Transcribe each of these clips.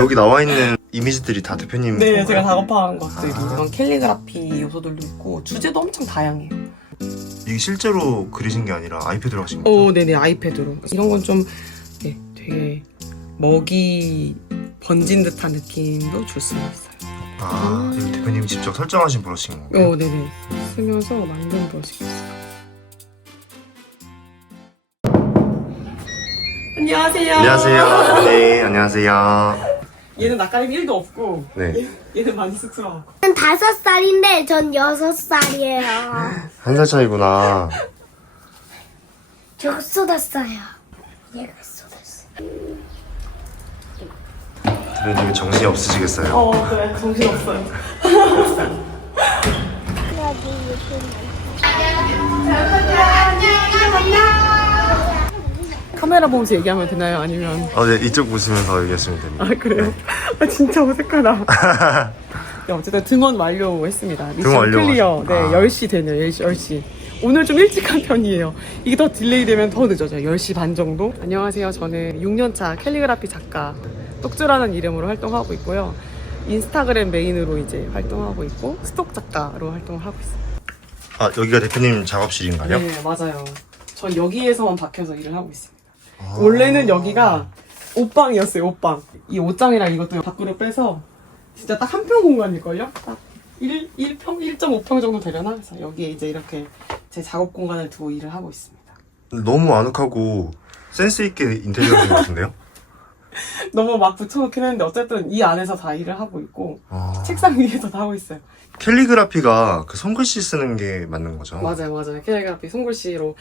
여기 나와 있는 이미지들이 다 대표님 네, 건가요? 제가 작업한 것들이 이런 캘리그라피 요소들도 있고 주제도 엄청 다양해요. 이게 실제로 그리신 게 아니라 아이패드로 하신 거죠? 네네, 아이패드로. 이런 건 좀 네, 되게 먹이 번진 듯한 느낌도 줄 수 있어요. 이거 대표님이 직접 설정하신 브러쉬인 건가요? 네네, 쓰면서 만든 브러쉬겠어요. 안녕하세요. 안녕하세요. 네, 안녕하세요. 얘는 낯가림 1도 없고 네. 얘는 많이 쑥스러워. 전 5살인데 전 6살이에요. 한 살 차이구나. 저 쏟았어요. 얘가 쏟았어. 대표님이 정신이 없으시겠어요? 그래, 정신없어요. 카메라 보면서 얘기하면 되나요? 아니면 네, 이쪽 보시면서 얘기하시면 됩니다. 그래요? 진짜 어색하다. 네, 어쨌든 등원 완료했습니다. 미션 등원 완료. 클리어. 네, 10시 되네요. 10시. 오늘 좀 일찍 한 편이에요. 이게 더 딜레이 되면 더 늦어져요. 10시 반 정도. 안녕하세요. 저는 6년차 캘리그라피 작가 똑주라는 이름으로 활동하고 있고요. 인스타그램 메인으로 이제 활동하고 있고 스톡 작가로 활동을 하고 있어요. 여기가 대표님 작업실인가요? 네, 맞아요. 전 여기에서만 박혀서 일을 하고 있습니다. 원래는 여기가 옷방이었어요, 옷방. 이 옷장이랑 이것도 밖으로 빼서 진짜 딱 한 평 공간일걸요? 딱 1평? 1.5평 정도 되려나? 그래서 여기에 이제 이렇게 제 작업 공간을 두고 일을 하고 있습니다. 너무 아늑하고 센스있게 인테리어인 것 같은데요? 너무 막 붙여놓긴 했는데 어쨌든 이 안에서 다 일을 하고 있고 책상 위에서 다 하고 있어요. 캘리그라피가 그 손글씨 쓰는 게 맞는 거죠? 맞아요. 캘리그라피 손글씨로.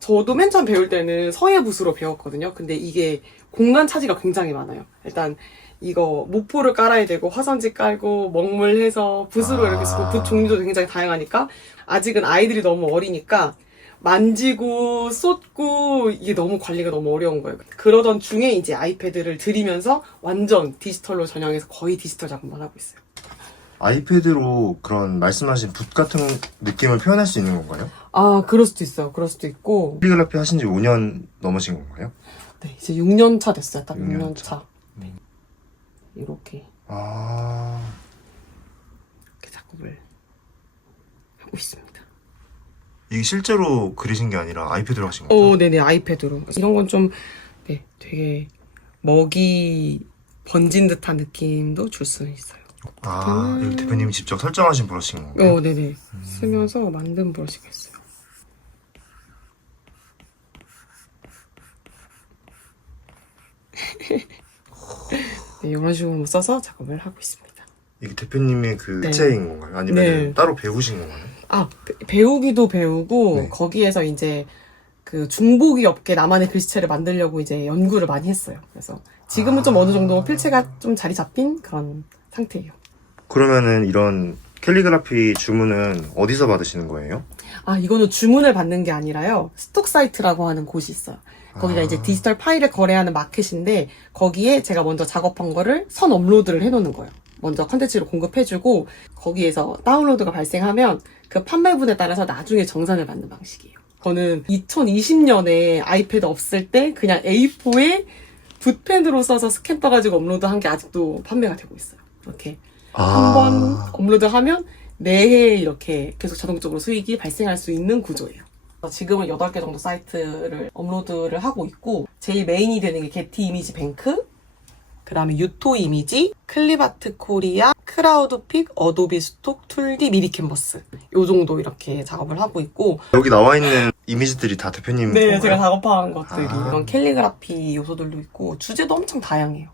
저도 맨 처음 배울 때는 서예붓으로 배웠거든요. 근데 이게 공간 차지가 굉장히 많아요. 일단 이거 모포를 깔아야 되고 화선지 깔고 먹물해서 붓으로 이렇게 쓰고 붓 종류도 굉장히 다양하니까 아직은 아이들이 너무 어리니까 만지고 쏟고 이게 너무 관리가 너무 어려운 거예요. 그러던 중에 이제 아이패드를 들이면서 완전 디지털로 전향해서 거의 디지털 작업만 하고 있어요. 아이패드로 그런 말씀하신 붓 같은 느낌을 표현할 수 있는 건가요? 그럴 수도 있어요. 그럴 수도 있고. 캘리그라피 하신 지 5년 넘으신 건가요? 네, 이제 6년 차 됐어요. 딱 6년 6년 차. 네. 이렇게 작업을 하고 있습니다. 이게 실제로 그리신 게 아니라 아이패드로 하신 거죠? 네네, 아이패드로. 이런 건 좀 네, 되게 먹이 번진 듯한 느낌도 줄 수 있어요. 이거 대표님이 직접 설정하신 브러쉬인 건가요? 네네. 쓰면서 만든 브러쉬겠어요. 네, 이런 식으로 써서 작업을 하고 있습니다. 이게 대표님의 그 네. 특채인 건가요? 아니면 네. 따로 배우신 건가요? 배우기도 배우고 네. 거기에서 이제 그 중보기 업계 나만의 글씨체를 만들려고 이제 연구를 많이 했어요. 그래서 지금은 좀 어느 정도 필체가 좀 자리 잡힌 그런 상태예요. 그러면은 이런 캘리그라피 주문은 어디서 받으시는 거예요? 이거는 주문을 받는 게 아니라요. 스톡 사이트라고 하는 곳이 있어요. 거기가 이제 디지털 파일을 거래하는 마켓인데 거기에 제가 먼저 작업한 거를 선 업로드를 해놓는 거예요. 먼저 컨텐츠로 공급해주고 거기에서 다운로드가 발생하면 그 판매분에 따라서 나중에 정산을 받는 방식이에요. 저는 2020년에 아이패드 없을 때 그냥 A4에 붓펜으로 써서 스캔 떠가지고 업로드한 게 아직도 판매가 되고 있어요. 이렇게 한 번 업로드하면 매해 이렇게 계속 자동적으로 수익이 발생할 수 있는 구조예요. 지금은 8개 정도 사이트를 업로드를 하고 있고 제일 메인이 되는 게 게티 이미지 뱅크, 그 다음에 유토 이미지, 클립아트 코리아, 크라우드픽, 어도비 스톡, 툴디, 미리 캔버스 요 정도 이렇게 작업을 하고 있고 여기 나와 있는 이미지들이 다 대표님 네, 건가요? 제가 작업한 것들이 이런 캘리그라피 요소들도 있고 주제도 엄청 다양해요.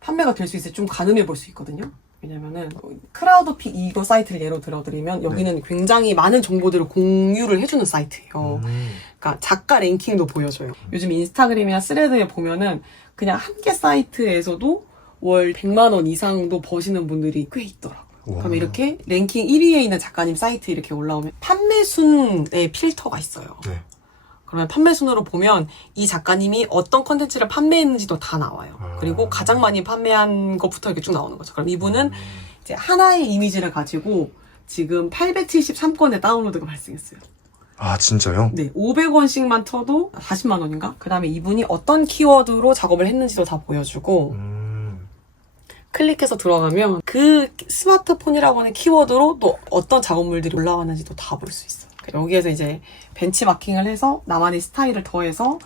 판매가 될 수 있을 좀 가늠해 볼 수 있거든요. 왜냐면은 크라우드픽 이거 사이트를 예로 들어드리면 여기는 굉장히 많은 정보들을 공유를 해주는 사이트예요. 그러니까 작가 랭킹도 보여줘요. 요즘 인스타그램이나 스레드에 보면은 그냥 한 개 사이트에서도 월 100만 원 이상도 버시는 분들이 꽤 있더라고요. 그러면 이렇게 랭킹 1위에 있는 작가님 사이트 이렇게 올라오면 판매 순에 필터가 있어요. 네. 그러면 판매 순으로 보면 이 작가님이 어떤 컨텐츠를 판매했는지도 다 나와요. 그리고 가장 많이 판매한 것부터 이렇게 쭉 나오는 거죠. 그럼 이분은 이제 하나의 이미지를 가지고 지금 873건의 다운로드가 발생했어요. 진짜요? 네, 500원씩만 쳐도 40만 원인가? 그 다음에 이분이 어떤 키워드로 작업을 했는지도 다 보여주고 클릭해서 들어가면 그 스마트폰이라고 하는 키워드로 또 어떤 작업물들이 올라왔는지도 다 볼 수 있어요. 여기에서 이제 벤치마킹을 해서 나만의 스타일을 더해서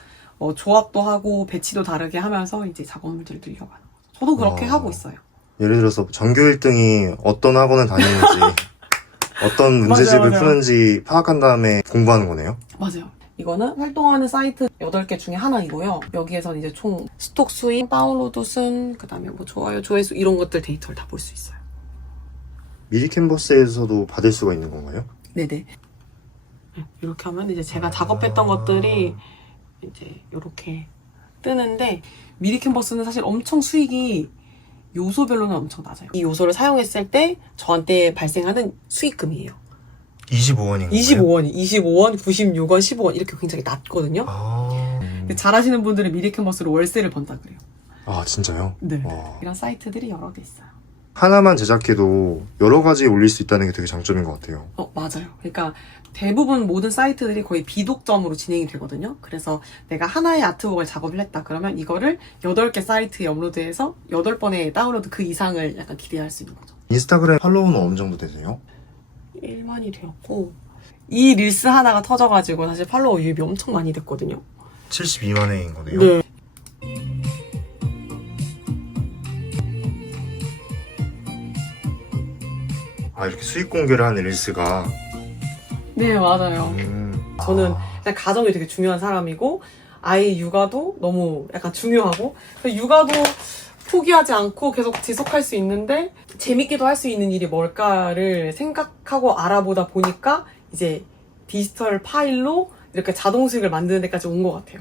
조합도 하고 배치도 다르게 하면서 이제 작업물들을 늘려가는 거죠. 저도 그렇게 하고 있어요. 예를 들어서 전교 1등이 어떤 학원을 다니는지 어떤 문제집을 맞아요. 푸는지 파악한 다음에 공부하는 거네요. 맞아요. 이거는 활동하는 사이트 8개 중에 하나이고요. 여기에서는 이제 총 스톡 수익, 다운로드 순, 그 다음에 뭐 좋아요, 조회수 이런 것들 데이터를 다 볼 수 있어요. 미리 캔버스에서도 받을 수가 있는 건가요? 네네. 이렇게 하면 이제 제가 작업했던 것들이 이제 이렇게 뜨는데, 미리 캔버스는 사실 엄청 수익이 요소별로는 엄청 낮아요. 이 요소를 사용했을 때 저한테 발생하는 수익금이에요. 25원인가요? 25원, 96원, 15원 이렇게 굉장히 낮거든요. 근데 잘하시는 분들은 미리 캔버스로 월세를 번다 그래요. 아 진짜요? 네. 와. 이런 사이트들이 여러 개 있어요. 하나만 제작해도 여러 가지 올릴 수 있다는 게 되게 장점인 것 같아요. 맞아요. 그러니까 대부분 모든 사이트들이 거의 비독점으로 진행이 되거든요. 그래서 내가 하나의 아트웍을 작업을 했다 그러면 이거를 8개 사이트에 업로드해서 8번의 다운로드 그 이상을 약간 기대할 수 있는 거죠. 인스타그램 팔로우는 어느 정도 되세요? 1만이 되었고, 이 릴스 하나가 터져가지고 사실 팔로워 유입이 엄청 많이 됐거든요. 72만 회인 거네요. 네. 아 이렇게 수익 공개를 하는 릴스가 네, 맞아요. 저는 일단 가정이 되게 중요한 사람이고, 아이 육아도 너무 약간 중요하고, 육아도 포기하지 않고 계속 지속할 수 있는데 재밌게도 할 수 있는 일이 뭘까를 생각하고 알아보다 보니까 이제 디지털 파일로 이렇게 자동 수익을 만드는 데까지 온 것 같아요.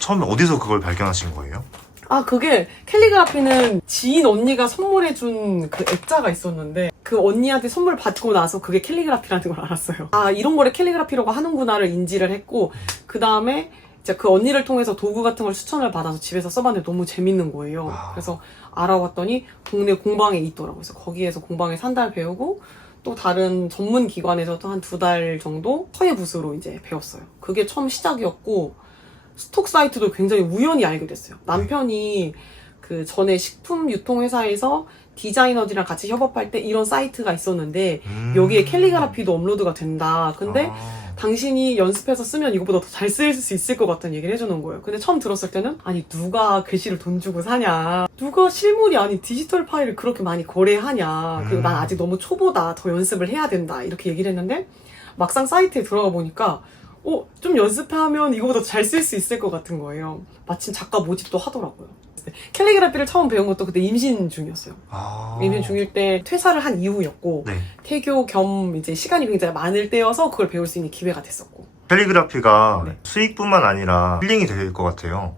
처음에 어디서 그걸 발견하신 거예요? 그게 캘리그라피는 지인 언니가 선물해준 그 액자가 있었는데, 그 언니한테 선물 받고 나서 그게 캘리그라피라는 걸 알았어요. 이런 거를 캘리그라피라고 하는구나를 인지를 했고, 그 다음에 이제 그 언니를 통해서 도구 같은 걸 추천을 받아서 집에서 써봤는데 너무 재밌는 거예요. 그래서 알아봤더니 동네 공방에 있더라고요. 그래서 거기에서 공방에서 한 달 배우고, 또 다른 전문 기관에서도 한 2달 정도 서예부스로 이제 배웠어요. 그게 처음 시작이었고, 스톡 사이트도 굉장히 우연히 알게 됐어요. 남편이 그 전에 식품 유통회사에서 디자이너들이랑 같이 협업할 때 이런 사이트가 있었는데, 여기에 캘리그라피도 업로드가 된다. 근데 당신이 연습해서 쓰면 이거보다 더 잘 쓸 수 있을 것 같다는 얘기를 해주는 거예요. 근데 처음 들었을 때는, 아니 누가 글씨를 돈 주고 사냐, 누가 실물이 아닌 디지털 파일을 그렇게 많이 거래하냐, 그리고 난 아직 너무 초보다, 더 연습을 해야 된다 이렇게 얘기를 했는데, 막상 사이트에 들어가 보니까 좀 연습하면 이거보다 잘 쓸 수 있을 것 같은 거예요. 마침 작가 모집도 하더라고요. 캘리그라피를 처음 배운 것도 그때 임신 중이었어요. 임신 중일 때 퇴사를 한 이후였고, 네. 태교 겸 이제 시간이 굉장히 많을 때여서 그걸 배울 수 있는 기회가 됐었고. 캘리그라피가 네. 수익뿐만 아니라 힐링이 될 것 같아요.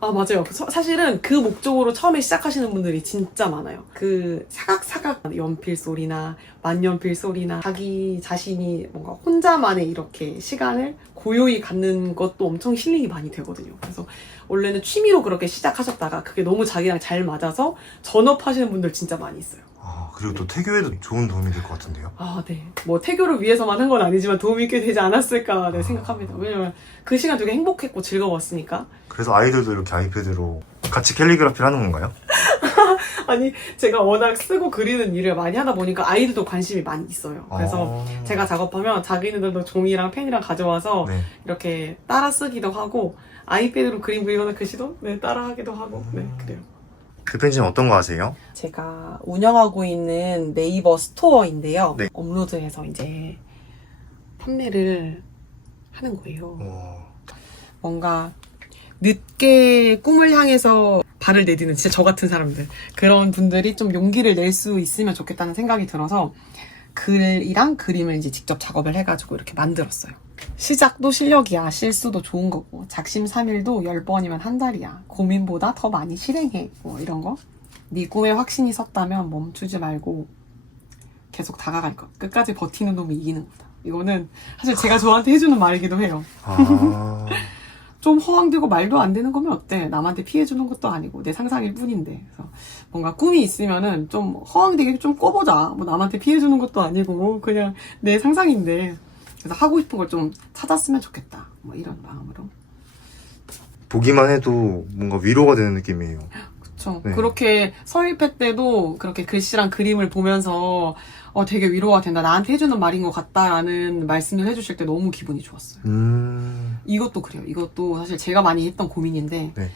맞아요. 사실은 그 목적으로 처음에 시작하시는 분들이 진짜 많아요. 그 사각사각 연필 소리나 만년필 소리나 자기 자신이 뭔가 혼자만의 이렇게 시간을 고요히 갖는 것도 엄청 힐링이 많이 되거든요. 그래서 원래는 취미로 그렇게 시작하셨다가 그게 너무 자기랑 잘 맞아서 전업하시는 분들 진짜 많이 있어요. 그리고 또 태교에도 좋은 도움이 될 것 같은데요. 네. 뭐 태교를 위해서만 한 건 아니지만 도움이 꽤 되지 않았을까 생각합니다. 왜냐면 그 시간 되게 행복했고 즐거웠으니까. 그래서 아이들도 이렇게 아이패드로 같이 캘리그라피를 하는 건가요? 아니, 제가 워낙 쓰고 그리는 일을 많이 하다 보니까 아이들도 관심이 많이 있어요. 그래서 제가 작업하면 자기네들도 종이랑 펜이랑 가져와서 네. 이렇게 따라 쓰기도 하고, 아이패드로 그림 그리거나 글씨도 따라 하기도 하고, 그래요. 대표님 어떤 거 하세요? 제가 운영하고 있는 네이버 스토어인데요. 네. 업로드해서 이제 판매를 하는 거예요. 뭔가 늦게 꿈을 향해서 발을 내디는 진짜 저 같은 사람들, 그런 분들이 좀 용기를 낼 수 있으면 좋겠다는 생각이 들어서 글이랑 그림을 이제 직접 작업을 해가지고 이렇게 만들었어요. 시작도 실력이야. 실수도 좋은 거고. 작심삼일도 10번이면 한 달이야. 고민보다 더 많이 실행해. 뭐 이런 거. 네 꿈에 확신이 섰다면 멈추지 말고 계속 다가갈 것. 끝까지 버티는 놈이 이기는 거다. 이거는 사실 제가 저한테 해주는 말이기도 해요. 좀 허황되고 말도 안 되는 거면 어때? 남한테 피해주는 것도 아니고 내 상상일 뿐인데. 그래서 뭔가 꿈이 있으면은 좀 허황되게 좀 꿔보자. 뭐 남한테 피해주는 것도 아니고 그냥 내 상상인데. 그래서 하고 싶은 걸 좀 찾았으면 좋겠다. 뭐 이런 마음으로. 보기만 해도 뭔가 위로가 되는 느낌이에요. 그쵸. 네. 그렇게 서일패 때도 그렇게 글씨랑 그림을 보면서 되게 위로가 된다. 나한테 해주는 말인 것 같다라는 말씀을 해주실 때 너무 기분이 좋았어요. 이것도 그래요. 이것도 사실 제가 많이 했던 고민인데 네.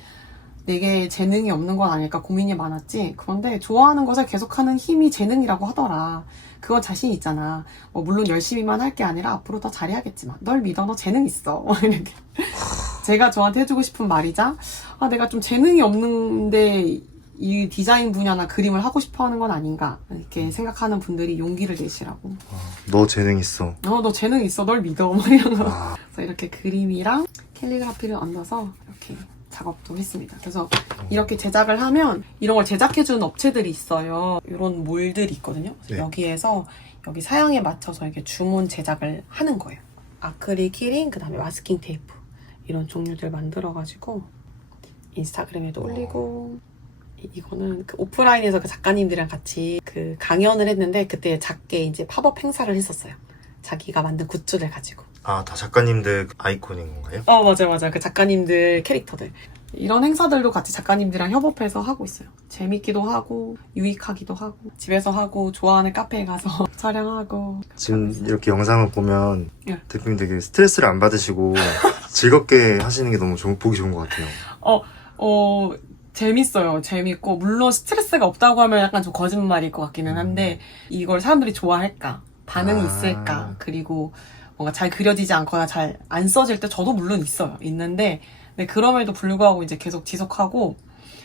내게 재능이 없는 건 아닐까 고민이 많았지. 그런데 좋아하는 것을 계속하는 힘이 재능이라고 하더라. 그건 자신 있잖아. 물론 열심히만 할 게 아니라 앞으로 더 잘해야겠지만 널 믿어. 너 재능 있어. 이렇게. 제가 저한테 해주고 싶은 말이자 내가 좀 재능이 없는데 이 디자인 분야나 그림을 하고 싶어 하는 건 아닌가 이렇게 생각하는 분들이 용기를 내시라고. 너 재능 있어. 너 재능 있어. 널 믿어. 막 이런 거. 아. 그래서 이렇게 그림이랑 캘리그라피를 얹어서 이렇게 작업도 했습니다. 그래서 이렇게 제작을 하면 이런 걸 제작해주는 업체들이 있어요. 이런 몰들이 있거든요. 그래서 네. 여기에서 여기 사양에 맞춰서 이렇게 주문 제작을 하는 거예요. 아크릴 키링, 그 다음에 마스킹 테이프 이런 종류들 만들어가지고 인스타그램에도 올리고 이거는 그 오프라인에서 그 작가님들이랑 같이 그 강연을 했는데 그때 작게 이제 팝업 행사를 했었어요. 자기가 만든 굿즈를 가지고. 아, 다 작가님들 아이콘인 건가요? 맞아요. 그 작가님들 캐릭터들. 이런 행사들도 같이 작가님들이랑 협업해서 하고 있어요. 재밌기도 하고, 유익하기도 하고, 집에서 하고, 좋아하는 카페에 가서 촬영하고. 지금 이렇게 영상을 보면 네. 대표님 되게 스트레스를 안 받으시고 즐겁게 하시는 게 너무 보기 좋은 것 같아요. 재밌어요. 재밌고, 물론 스트레스가 없다고 하면 약간 좀 거짓말일 것 같기는 한데, 이걸 사람들이 좋아할까? 반응이 있을까? 그리고 뭔가 잘 그려지지 않거나 잘 안 써질 때 저도 물론 있어요. 있는데, 네, 그럼에도 불구하고 이제 계속 지속하고,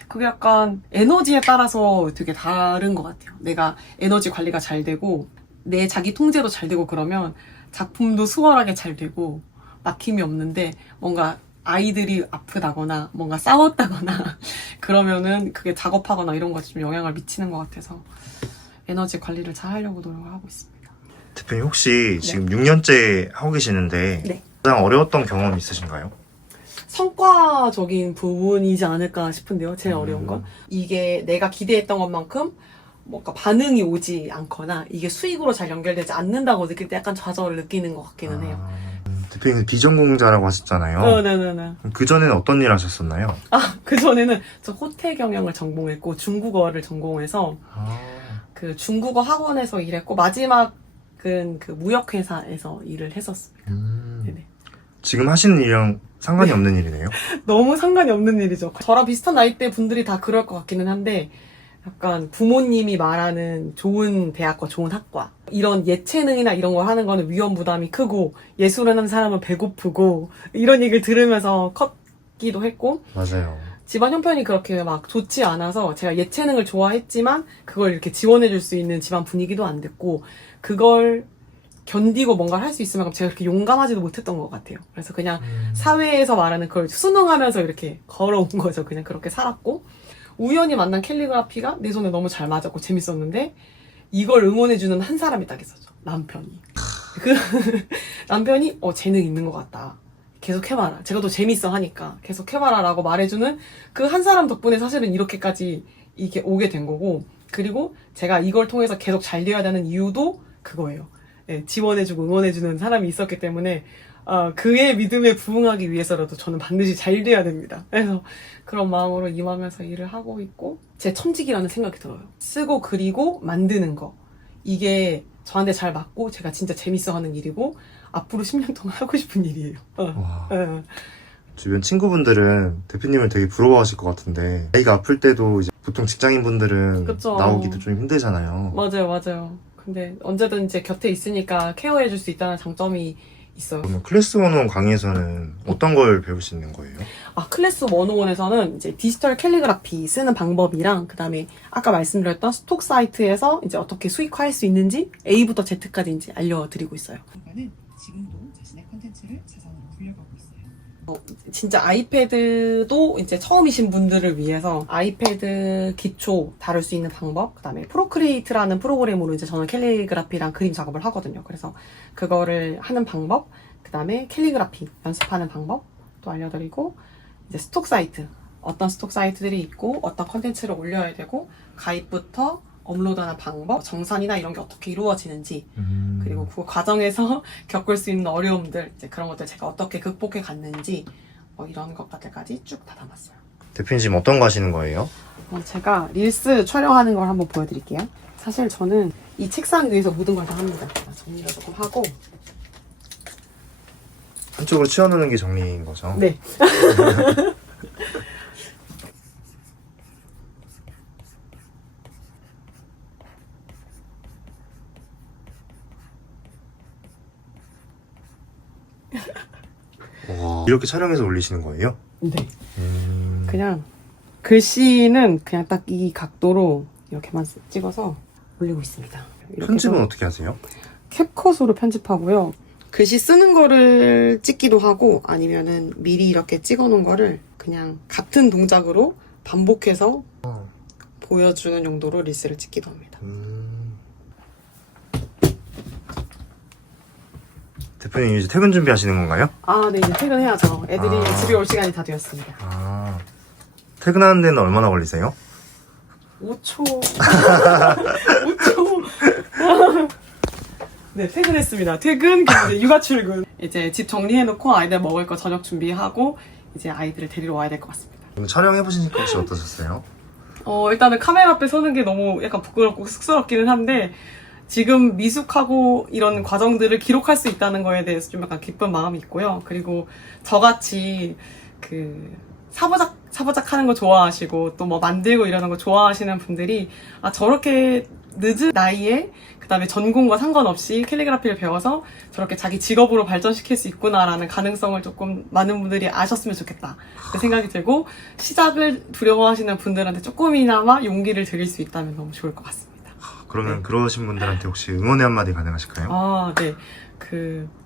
그게 약간 에너지에 따라서 되게 다른 것 같아요. 내가 에너지 관리가 잘 되고, 내 자기 통제도 잘 되고 그러면 작품도 수월하게 잘 되고, 막힘이 없는데, 뭔가 아이들이 아프다거나, 뭔가 싸웠다거나, 그러면은 그게 작업하거나 이런 것에 좀 영향을 미치는 것 같아서, 에너지 관리를 잘 하려고 노력을 하고 있습니다. 대표님 혹시 지금 6년째 하고 계시는데 네. 가장 어려웠던 경험 있으신가요? 성과적인 부분이지 않을까 싶은데요. 제일 어려운 건. 이게 내가 기대했던 것만큼 뭔가 반응이 오지 않거나 이게 수익으로 잘 연결되지 않는다고 느낄 때 약간 좌절을 느끼는 것 같기는 해요. 대표님 비전공자라고 하셨잖아요. 네네네. 그전에는 어떤 일 하셨었나요? 그전에는 저 호텔 경영을 전공했고 중국어를 전공해서 그 중국어 학원에서 일했고 마지막은 그 무역회사에서 일을 했었습니다. 네네. 지금 하시는 일이랑 상관이 없는 일이네요. 너무 상관이 없는 일이죠. 저랑 비슷한 나이대 분들이 다 그럴 것 같기는 한데 약간 부모님이 말하는 좋은 대학과 좋은 학과 이런 예체능이나 이런 걸 하는 거는 위험 부담이 크고 예술을 하는 사람은 배고프고 이런 얘기를 들으면서 컸기도 했고 맞아요. 집안 형편이 그렇게 막 좋지 않아서 제가 예체능을 좋아했지만 그걸 이렇게 지원해줄 수 있는 집안 분위기도 안 됐고 그걸 견디고 뭔가를 할 수 있을 만큼 제가 그렇게 용감하지도 못했던 것 같아요. 그래서 그냥 사회에서 말하는 그걸 순응하면서 이렇게 걸어온 거죠. 그냥 그렇게 살았고 우연히 만난 캘리그라피가 내 손에 너무 잘 맞았고 재밌었는데 이걸 응원해주는 한 사람이 딱 있었죠. 남편이. 그 남편이 재능 있는 것 같다. 계속 해봐라. 제가 또 재밌어 하니까 계속 해봐라 라고 말해주는 그 한 사람 덕분에 사실은 이렇게까지 이게 오게 된 거고 그리고 제가 이걸 통해서 계속 잘 되어야 되는 이유도 그거예요. 네, 지원해주고 응원해주는 사람이 있었기 때문에 그의 믿음에 부응하기 위해서라도 저는 반드시 잘 돼야 됩니다. 그래서 그런 마음으로 임하면서 일을 하고 있고 제 천직이라는 생각이 들어요. 쓰고 그리고 만드는 거 이게 저한테 잘 맞고 제가 진짜 재밌어하는 일이고 앞으로 10년 동안 하고 싶은 일이에요. 주변 친구분들은 대표님을 되게 부러워하실 것 같은데 아이가 아플 때도 이제 보통 직장인분들은 그쵸. 나오기도 좀 힘들잖아요. 맞아요. 근데 언제든 이제 곁에 있으니까 케어해줄 수 있다는 장점이 있어요. 그러면 클래스 101 강의에서는 어떤 걸 배울 수 있는 거예요? 클래스 101에서는 이제 디지털 캘리그라피 쓰는 방법이랑 그다음에 아까 말씀드렸던 스톡 사이트에서 이제 어떻게 수익화할 수 있는지 A부터 Z까지 이제 알려드리고 있어요. 그러니까는 지금도 자신의 컨텐츠를 자산으로 불려가고 있어요. 진짜 아이패드도 이제 처음이신 분들을 위해서 아이패드 기초 다룰 수 있는 방법, 그 다음에 프로크리에이트라는 프로그램으로 이제 저는 캘리그라피랑 그림 작업을 하거든요. 그래서 그거를 하는 방법, 그 다음에 캘리그라피 연습하는 방법도 알려드리고, 이제 스톡 사이트, 어떤 스톡 사이트들이 있고, 어떤 컨텐츠를 올려야 되고, 가입부터 업로드하는 방법, 정산이나 이런 게 어떻게 이루어지는지, 그리고 그 과정에서 겪을 수 있는 어려움들, 이제 그런 것들 제가 어떻게 극복해 갔는지, 이런 것들까지 쭉 다 담았어요. 대표님 지금 어떤 거 하시는 거예요? 제가 릴스 촬영하는 걸 한번 보여드릴게요. 사실 저는 이 책상 위에서 모든 걸 다 합니다. 정리를 조금 하고. 한쪽으로 치워놓는 게 정리인 거죠? 네. 와, 이렇게 촬영해서 올리시는 거예요? 네. 그냥 글씨는 그냥 딱 이 각도로 이렇게만 찍어서 올리고 있습니다. 이렇게 편집은 해서 어떻게 하세요? 캡컷으로 편집하고요. 글씨 쓰는 거를 찍기도 하고 아니면은 미리 이렇게 찍어 놓은 거를 그냥 같은 동작으로 반복해서 보여주는 용도로 릴스를 찍기도 합니다. 대표님 이제 퇴근 준비하시는 건가요? 아, 네, 이제 퇴근해야죠. 애들이 아. 집에 올 시간이 다 되었습니다. 아, 퇴근하는 데는 얼마나 걸리세요? 5초. 5초. 네, 퇴근했습니다. 퇴근, 그리고 이제 육아 출근. 이제 집 정리해놓고 아이들 먹을 거 저녁 준비하고 이제 아이들을 데리러 와야 될 것 같습니다. 오늘 촬영해보시니까 혹시 어떠셨어요? 일단은 카메라 앞에 서는 게 너무 약간 부끄럽고 쑥스럽기는 한데 지금 미숙하고 이런 과정들을 기록할 수 있다는 거에 대해서 좀 약간 기쁜 마음이 있고요. 그리고 저같이 그 사부작 하는 거 좋아하시고 또 뭐 만들고 이러는 거 좋아하시는 분들이 저렇게 늦은 나이에 그다음에 전공과 상관없이 캘리그라피를 배워서 저렇게 자기 직업으로 발전시킬 수 있구나라는 가능성을 조금 많은 분들이 아셨으면 좋겠다 그 생각이 들고 시작을 두려워하시는 분들한테 조금이나마 용기를 드릴 수 있다면 너무 좋을 것 같습니다. 그러면 그러신 분들한테 혹시 응원의 한마디 가능하실까요? 네.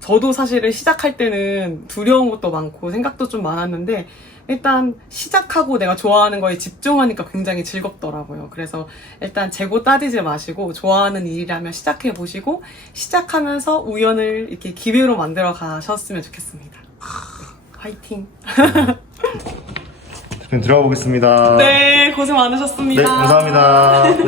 저도 사실은 시작할 때는 두려운 것도 많고 생각도 좀 많았는데 일단 시작하고 내가 좋아하는 거에 집중하니까 굉장히 즐겁더라고요. 그래서 일단 재고 따지지 마시고 좋아하는 일이라면 시작해 보시고 시작하면서 우연을 이렇게 기회로 만들어 가셨으면 좋겠습니다. 네, 화이팅! 대표님 들어가 보겠습니다. 네, 고생 많으셨습니다. 네, 감사합니다. 네.